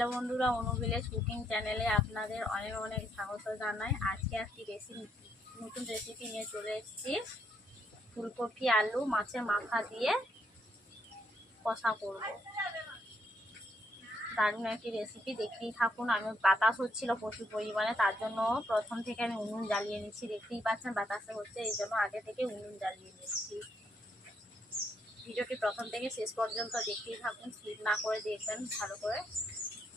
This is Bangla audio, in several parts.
হ্যালো বন্ধুরা, অনু ভিলেজ কুকিং চ্যানেলে আপনাদের অনেক অনেক স্বাগত জানাই। আজকে একটি নতুন রেসিপি নিয়ে চলে এসেছি। ফুলকপি আলু মাছের মাথা দিয়ে কষা করব। দারুণ একটি রেসিপি, দেখতেই থাকুন। আমি বাতাস হচ্ছিল প্রচুর পরিমাণে, তার জন্য প্রথম থেকে আমি উনুন জ্বালিয়ে নিচ্ছি। দেখতেই পাচ্ছেন বাতাসে হচ্ছে, এই জন্য আগে থেকে উনুন জ্বালিয়ে নিচ্ছি। ভিডিওটি প্রথম থেকে শেষ পর্যন্ত দেখতেই থাকুন, স্কিপ না করে দেখবেন ভালো করে।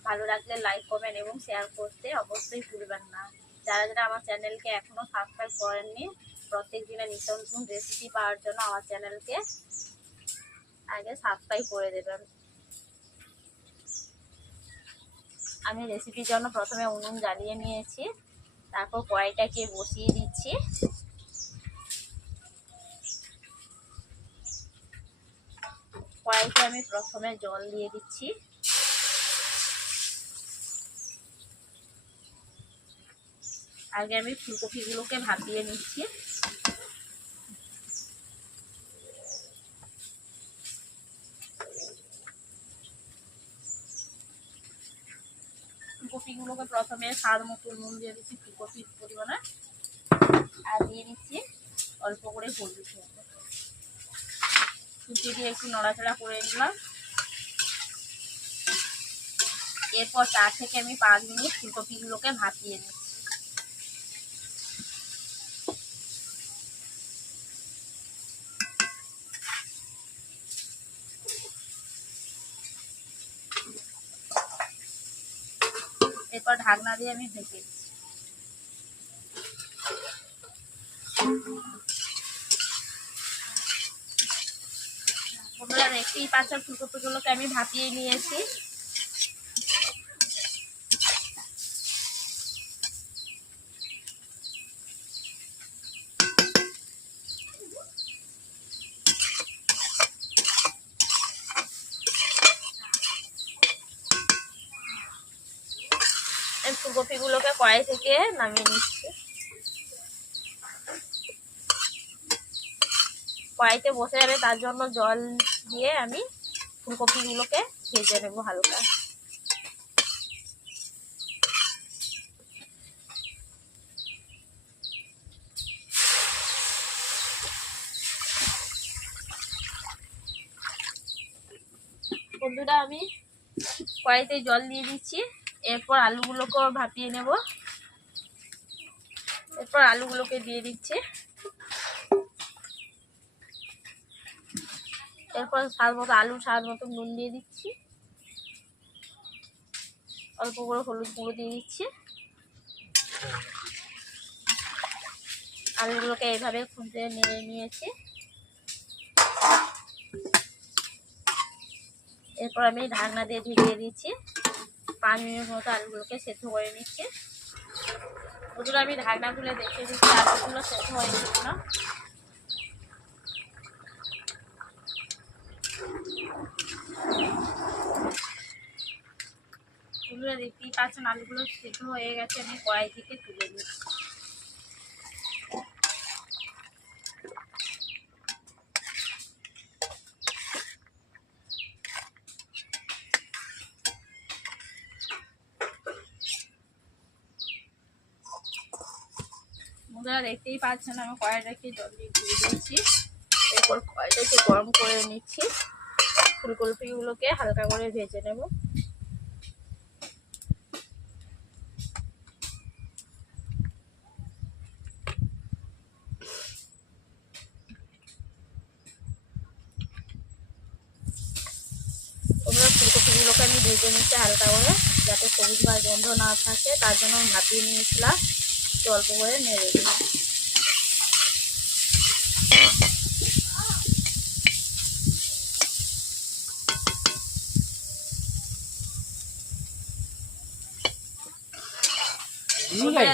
ভালো লাগলে লাইক করবেন এবং শেয়ার করতে অবশ্যই ভুলবেন না। যারা যারা আমার চ্যানেলকে এখনও সাবস্ক্রাইব করেননি, প্রত্যেক দিনে নিত্য নতুন রেসিপি পাওয়ার জন্য আমার চ্যানেলকে আগে সাবস্ক্রাইব করে দেবেন। আমি রেসিপির জন্য প্রথমে উনুন জ্বালিয়ে নিয়েছি, তারপর কড়াইটাকে বসিয়ে দিচ্ছি। কড়াইতে আমি প্রথমে জল দিয়ে দিচ্ছি। আগে আমি ফুলকপিগুলোকে ভাপিয়ে নিচ্ছি। ফুলকপিগুলোকে প্রথমে স্বাদ মতো নুন দিয়ে দিচ্ছি ফুলকপির পরিমাণে, আর দিয়ে দিচ্ছি অল্প করে হলুদ। ফুটি দিয়ে একটু নড়াচড়া করে নিলাম। এরপর 4 থেকে আমি 5 মিনিট ফুলকপিগুলোকে ভাপিয়ে নিচ্ছি। এরপর ঢাকনা দিয়ে আমি ঢেকে দিচ্ছি। তোমরা দেখতেই পাচ্ছ ফুলকপিগুলোকে আমি ভাপিয়ে নিয়েছি। ফুলকপিগুলোকে কড়াই থেকে নামিয়ে নিচ্ছি। কড়াইতে বসে যাবে, তার জন্য জল দিয়ে আমি ফুলকপিগুলোকে ভেজে নেবো হালকা। বন্ধুরা, আমি কড়াইতে জল দিয়ে দিচ্ছি। এরপর আলুগুলোকেও ভাপিয়ে নেব। এরপর আলুগুলোকে দিয়ে দিচ্ছি। এরপর স্বাদ মতো নুন দিয়ে দিচ্ছি। অল্প করে হলুদ গুঁড়ো দিয়ে দিচ্ছি। আলুগুলোকে এইভাবে খুঁজে নেড়ে নিয়েছি। এরপর আমি ঢাকনা দিয়ে ঢেকে দিচ্ছি। 5 মিনিট মতো আলুগুলোকে সেদ্ধ করে নিচ্ছি। বন্ধুরা, আমি ঢাকনা খুলে দেখে দিচ্ছি আলুগুলো সেদ্ধ হয়ে গেছে না। বন্ধুরা, দেখতেই পাচ্ছেন আলুগুলো সেদ্ধ হয়ে গেছে। আমি কড়াই থেকে তুলে দিচ্ছি। বন্ধুরা, দেখতেই পাচ্ছেন আমি কড়াইটাকে জল দিয়ে ধুয়ে দিয়েছি। এরপর কড়াইটাকে গরম করে নিচ্ছি। ফুলকপিগুলোকে হালকা করে ভেজে নেব। ফুলকপিগুলোকে আমি ভেজে নিচ্ছি হালকা করে, যাতে সবুজ বা গন্ধ না থাকে, তার জন্য আমি ভাপিয়ে নিয়েছিলাম। অল্প করে নেড়ে দিই।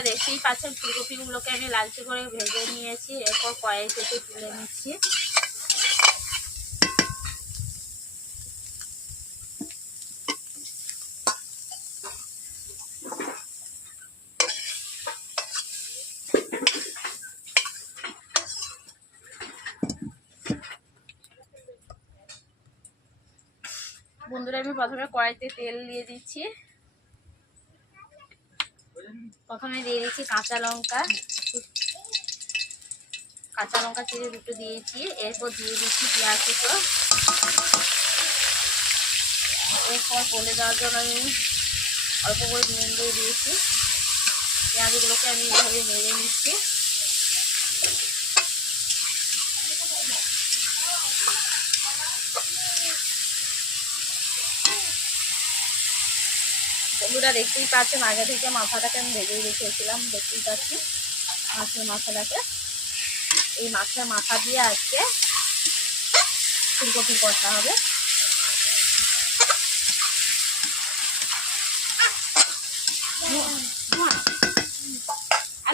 দেখতেই পাচ্ছেন ফুলকপিগুলোকে আমি লালচে করে ভেজে নিয়েছি। এরপর কড়াই থেকে তুলে নিচ্ছি। বন্ধুরা, আমি প্রথমে কড়াইতে তেল দিয়ে দিচ্ছি। প্রথমে দিয়ে দিচ্ছি কাঁচা লঙ্কা চিড়ে দুটো দিয়েছি। এরপর দিয়ে দিচ্ছি পেঁয়াজ কুচো। এরপর গলে দেওয়ার জন্য আমি অল্প করে নুন দিয়ে দিয়েছি। পেঁয়াজগুলোকে আমি এইভাবে নেড়ে নিচ্ছি। বন্ধুরা দেখতেই পাচ্ছেন আগে থেকে মাথাটাকে আমি ভেজে রেখেছিলাম, দেখতেই পাচ্ছি মাছের মাথাটাকে। এই মাছের মাথা দিয়ে আজকে ফুলকপি কষা হবে।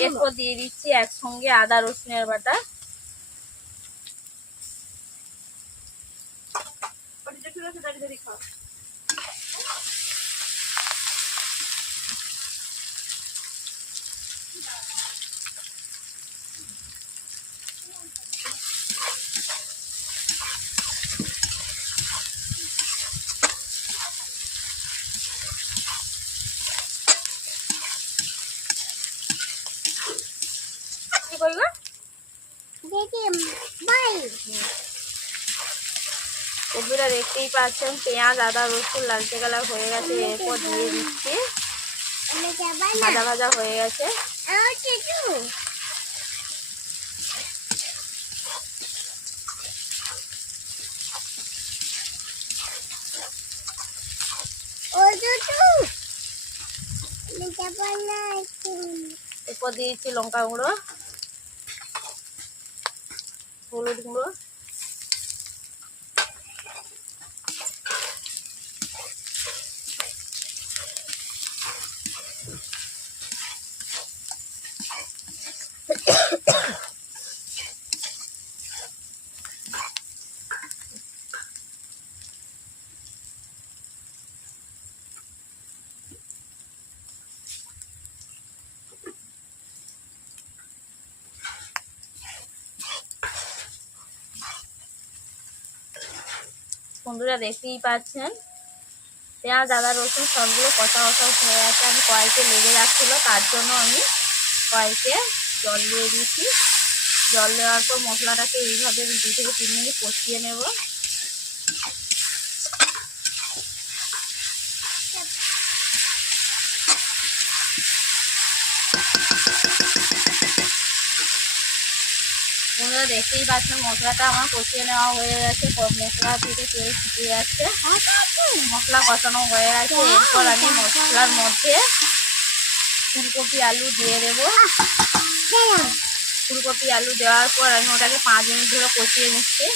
এরপর দিয়ে দিচ্ছি একসঙ্গে আদা রসুনের বাটা। কি করলো বন্ধুরা দেখতেই পাচ্ছেন পেঁয়াজ আদা রসুন লালচে কালার হয়ে গেছে। এরপর দিয়ে দিচ্ছি ভাজা ভাজা হয়ে গেছে। এরপর দিয়েছি লঙ্কা গুঁড়ো, হলুদ গুঁড়ো, বন্ধুরা দেখতেই পাচ্ছেন পেঁয়াজ আদা রসুন সবগুলো কষা কষা হয়ে গেছে। আমি কড়াইতে লেগে যাচ্ছিল, তার জন্য আমি কড়াইতে জল দিয়ে দিচ্ছি। জল দেওয়ার পর মশলাটাকে এইভাবে 2 থেকে 3 মিনিট কষিয়ে নেব। বন্ধুরা দেখতেই পাচ্ছেন মশলাটা আমার কষিয়ে নেওয়া হয়ে গেছে। মশলা থেকে তেল ফুটিয়ে যাচ্ছে, মশলা কষানো হয়ে গেছে। এরপর আমি মশলার মধ্যে ফুলকপি আলু দিয়ে দেবো। ফুলকপি আলু দেওয়ার পর আমি ওটাকে 5 মিনিট ধরে কষিয়ে নিচ্ছি।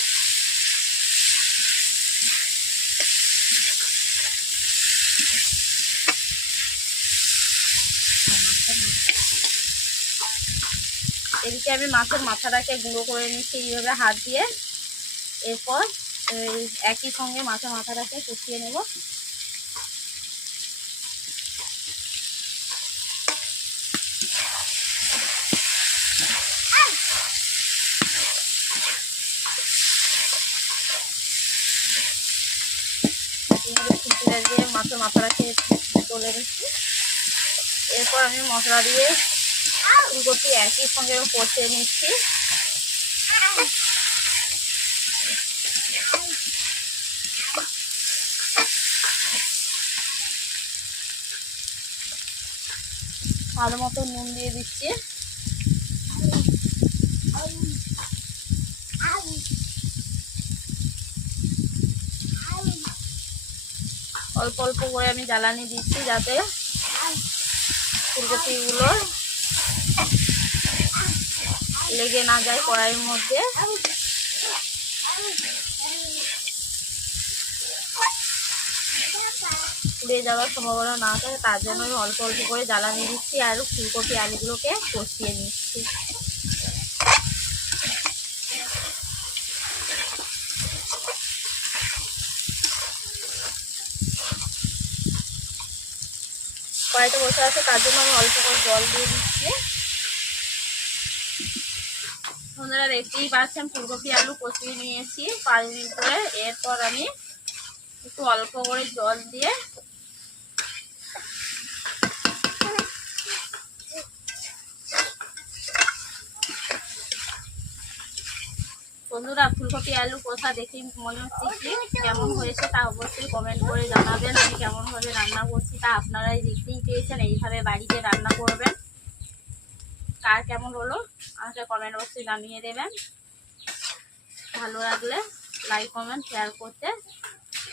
এদিকে আমি মাছের মাথাটাকে গুঁড়ো করে নিচ্ছি এইভাবে হাত দিয়ে। এরপর একই সঙ্গে মাছের মাথাটাকে কষিয়ে নেব। দিয়ে মাছের মাথাটাকে তুলে নিচ্ছি। এরপর আমি মশলা দিয়ে ফুলকপি একই সঙ্গে কষিয়ে নিচ্ছি। ভালো মতো নুন দিয়ে দিচ্ছি। অল্প অল্প করে আমি জ্বালানি দিচ্ছি যাতে ফুলকপিগুলো লেগে না যায় কড়াইয়ের মধ্যে। পুড়ে যাওয়ার সম্ভাবনা না থাকে, তার জন্য আমি অল্প অল্প করে জ্বালানি দিচ্ছি আর ফুলকপি আলুগুলোকে কষিয়ে নিচ্ছি। কড়াইতে বসে আছে, তার জন্য আমি অল্প করে জল দিয়ে দিচ্ছি। বন্ধুরা দেখতেই পাচ্ছেন ফুলকপি আলু কষিয়ে নিয়েছি 5 মিনিট ধরে। এরপর আমি একটু অল্প করে জল দিয়ে বন্ধুরা ফুলকপি আলু কষা দেখেই মনে হচ্ছে কি কেমন হয়েছে তা অবশ্যই কমেন্ট করে জানাবেন। আমি কেমনভাবে রান্না করছি তা আপনারাই দেখতেই পেয়েছেন, এইভাবে বাড়িতে রান্না করবেন। কার কেমন হলো আমাকে কমেন্ট বক্সে জানিয়ে দেবেন। ভালো লাগলে লাইক কমেন্ট শেয়ার করতে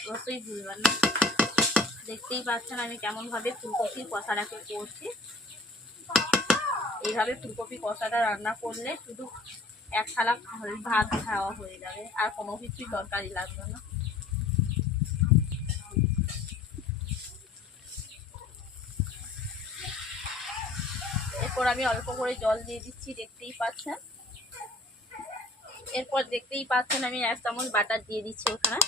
অবশ্যই ভুলবেন না। দেখতেই পাচ্ছেন আমি কেমনভাবে ফুলকপির কষাটাকে করছি। এইভাবে ফুলকপি কষাটা রান্না করলে শুধু এক থালা ভাত খাওয়া হয়ে যাবে, আর কোনো কিছুই দরকারি লাগবে না। এরপর আমি অল্প করে জল দিয়ে দিচ্ছি, দেখতেই পাচ্ছেন। এরপর দেখতেই পাচ্ছেন আমি 1 চামচ বাটার দিয়ে দিচ্ছি ওখানে।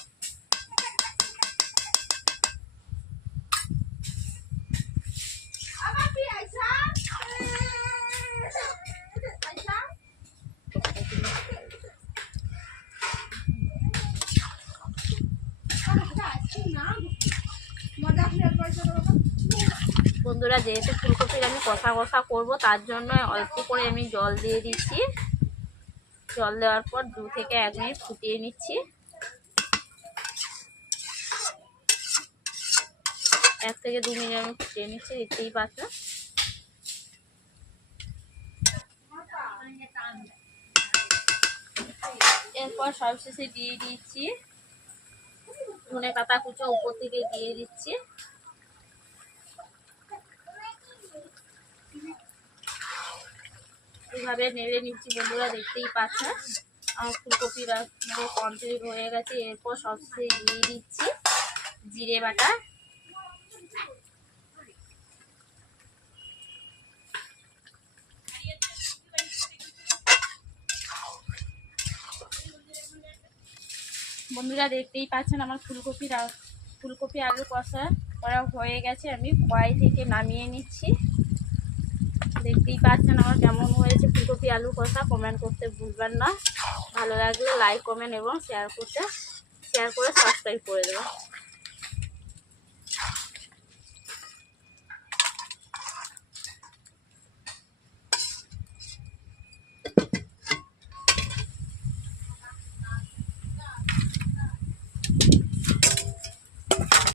বন্ধুরা যেহেতু ফুলকপির আমি কষা কষা করবো তার জন্য অল্প করে আমি জল দিয়ে দিচ্ছি। জল দেওয়ার পর 2 থেকে 1 মিনিট ফুটিয়ে নিচ্ছি। 1 থেকে 2 মিনিট আমি ফুটিয়ে নিচ্ছি, দেখতেই পাচ্ছেন। এরপর সবশেষে দিয়ে দিচ্ছি ধনেপাতা কুচো, উপর থেকে দিয়ে দিচ্ছি। এইভাবে নেড়ে নিচ্ছি বন্ধুরা, দেখতেই পাচ্ছেন আমার ফুলকপি কমপ্লিট হয়ে গেছে। এরপর সবশেষে দিয়ে দিচ্ছি জিরে বাটা। বন্ধুরা দেখতেই পাচ্ছেন আমার ফুলকপি আলু কষা করা হয়ে গেছে। আমি কড়াই থেকে নামিয়ে নিচ্ছি। দেখতেই পাচ্ছেন আমার কেমন হয়েছে ফুলকপি আলু কষা। কমেন্ট করতে ভুলবেন না। ভালো লাগলে লাইক কমেন্ট এবং শেয়ার করে সাবস্ক্রাইব করে দেবেন।